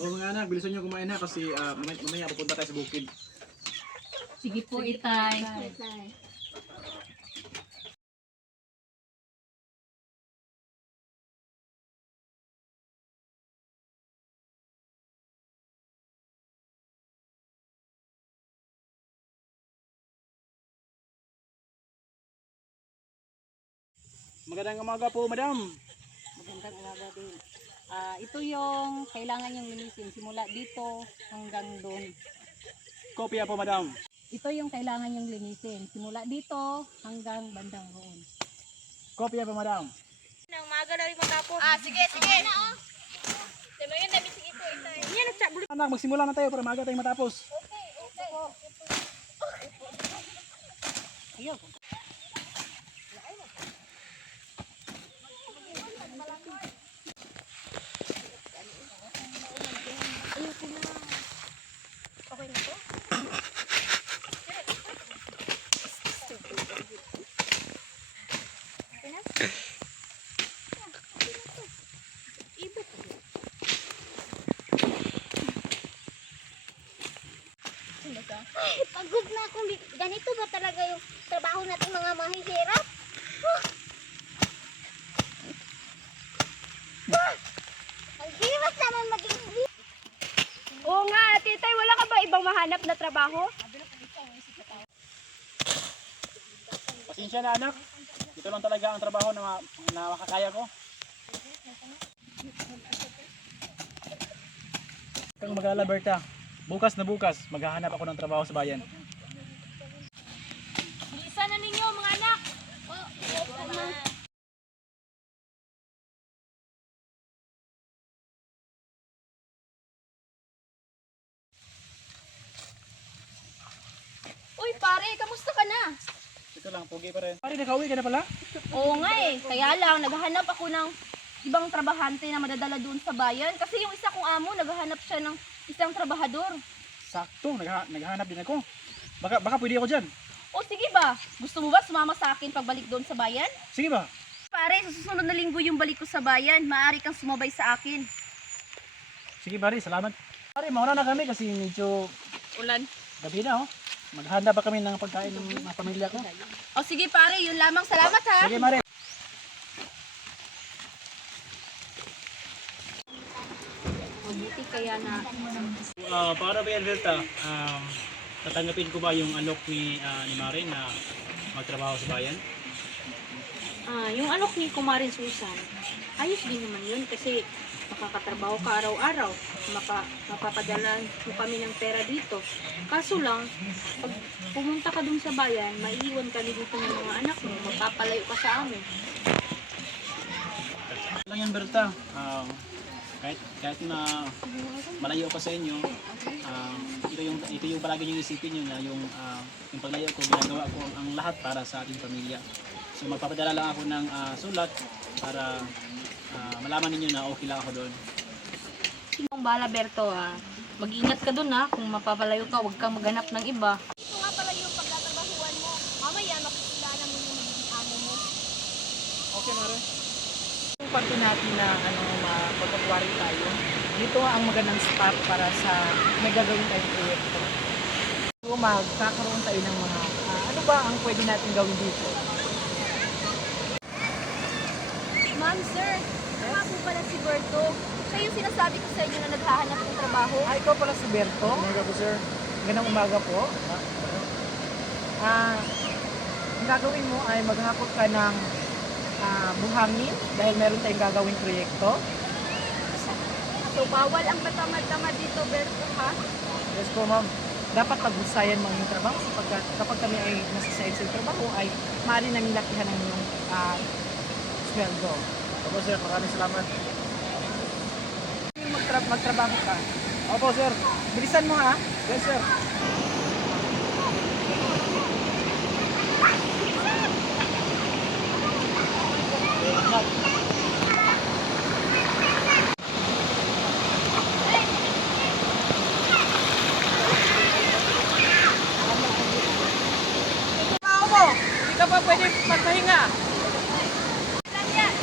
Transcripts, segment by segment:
O mga anak, bilisan nyo kumain na kasi mamaya pupunta tayo sa bukid. Sige po, itay. Magandang umaga po, madam. Magandang umaga din. Ito yung kailangan yung linisin simula dito hanggang doon. Kopya po, madam. Ito yung kailangan yung linisin simula dito hanggang bandang roon. Kopya po, madam. Nang maga na rin matapos. Sige. Na, oh. Demo yun, dami sige po. Yan, nagsabulo. Anak, magsimula na tayo para maaga tayong matapos. Okay. Ayun. Ayoko na. Okay na to? Okay na? Ibot. Pagod na akong ganito ba talaga yung trabaho nating mga mahihirap? Ang hirap naman maging Oo nga, titay, wala ka ba ibang mahanap na trabaho? Pasensya na, anak. Ito lang talaga ang trabaho na makakaya ko. Kang mag-alala, Berta. Bukas na bukas, maghahanap ako ng trabaho sa bayan. Bilisan na ninyo, mga anak! Uy, pare, kamusta ka na? Ito lang, pugi pa rin. Pare, nakauwi ka na pala? Oo nga eh, kaya lang, naghahanap ako ng ibang trabahante na madadala doon sa bayan. Kasi yung isa kong amo, naghahanap siya ng isang trabahador. Sakto, naghahanap din ako. Baka pwede ako dyan. O sige ba, gusto mo ba sumama sa akin pagbalik doon sa bayan? Sige ba? Pare, sa susunod na linggo yung balik ko sa bayan, maaari kang sumabay sa akin. Sige, pare, salamat. Pare, mauna na kami kasi medyo Ulan. gabi na, oh. Maghahanda pa kami ng pagkain ng mga pamilya ko. O sige pare, yun lamang. Salamat ha. Sige, Mare. Mabuti kaya na. Para ba yan, Berta? Tatanggapin ko ba yung alok ni Mare na magtrabaho sa bayan? Yung alok ni Kumarin Susan, ayos din naman yun kasi makakatrabaho ka araw-araw, mapapadala mo kami ng pera dito. Kaso lang, pag pumunta ka dun sa bayan, maiiwan kami dito ng mga anak mo, magpapalayo ka sa amin. Lang yan, Berta. Kahit na malayo pa sa inyo, ito yung palagi nyo isipin nyo na yung paglayo ko, ginagawa ko ang lahat para sa ating pamilya. So magpapadala lang ako ng sulat para malaman ninyo na okay lang ako doon. Kung bala Berto mag-ingat ka dun kung mapapalayo ka, huwag kang maghanap ng iba. Ito nga pala yung pagtatrabahuan mo. Mamaya makikilala mo yung magiging amo mo. Okay, Mare. Yung parte natin na mapagpapwari tayo, dito ang magandang spot para sa may gagawin tayong proyekto. So magkakaroon tayo ng mga, ano ba ang pwede natin gawin dito? Ma'am, sir. Tama po pala si Berto. Siya yung sinasabi ko sa inyo na naghahanap ng trabaho. Ikaw pala si Berto. Umaga po, sir. Magandang umaga po. Ang gagawin mo ay maghakot ka ng buhangin dahil meron tayong gagawing proyekto. So, bawal ang matamad-tamad dito, Berto, ha? Yes po, ma'am. Dapat paghusayan mo yung trabaho sapagkat kapag kami ay nasasayang sa trabaho ay maaari namin lakihan ng iyong sweldo. Opo, sir. Maraming salamat. Magtrabaho ka. Opo, sir. Bilisan mo ha. Yes, sir. Hindi ka pa pwede magpahinga.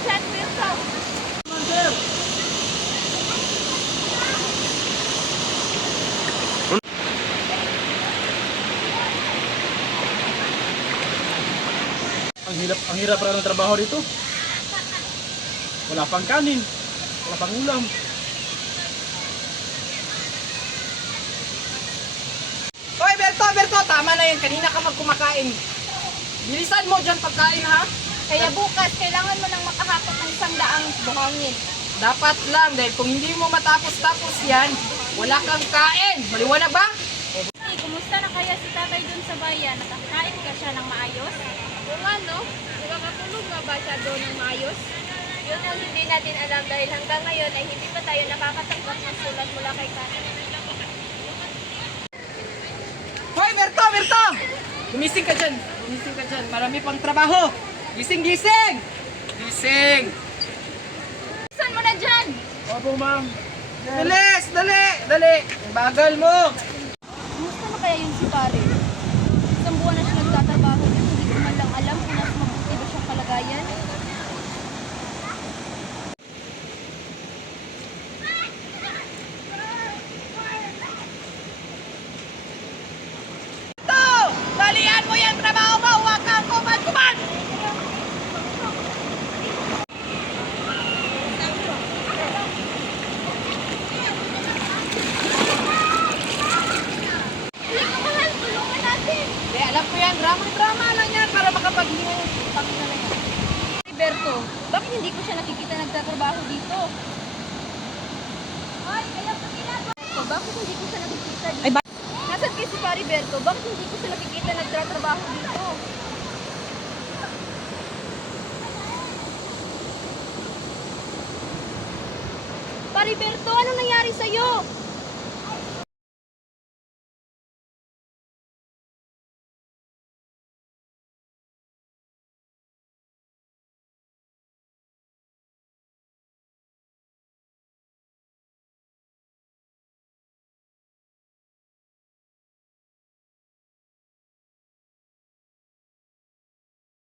Yan, Berto. Come on, sir. Ang hirap para ng trabaho dito. Wala pang kanin, wala pang ulam. Hoy, Berto, tama na yan. Kanina ka magkumakain. Bilisan mo dyan pagkain, ha? Kaya bukas, kailangan mo nang makahakot ng 100 buhangin. Dapat lang, dahil kung hindi mo matapos-tapos yan, wala kang kain. Maliwanag ba? Hey, kumusta na kaya si tatay dun sa bayan? Nakakain ka siya ng maayos? Oo nga, no? Nakakakulog nga ba siya doon ng maayos? Yun ang hindi natin alam dahil hanggang ngayon ay hindi pa tayo nakakatanggap ng sulat mula kay Kanin. Hoy, Berto! Gumising ka dyan. Marami pang trabaho. Gising! Saan mo na dyan? Opo, ma'am. Bilis! Dali! Bagal mo! Kumusta na kaya yung si pare? Isang buwan na siya nagtatrabaho dito, hindi ko man lang alam kung nasa mabuti ba siyang kalagayan. Dalian mo yan! Trabaho mo! Huwag kang kumad! Halika mahal, tulungan natin! Alam ko yan, drama lang yan para makapaghinga yung pangina na yan. Berto, bakit hindi ko siya nakikita nagtatrabaho dito? Ay, kaya pa ginagawa. Bakit hindi ko siya nakikita dito? Nasaan kayo si Pari Berto? Bakit hindi ko siya nakikita nagtatrabaho dito? Pari Berto, ano nangyari sa'yo?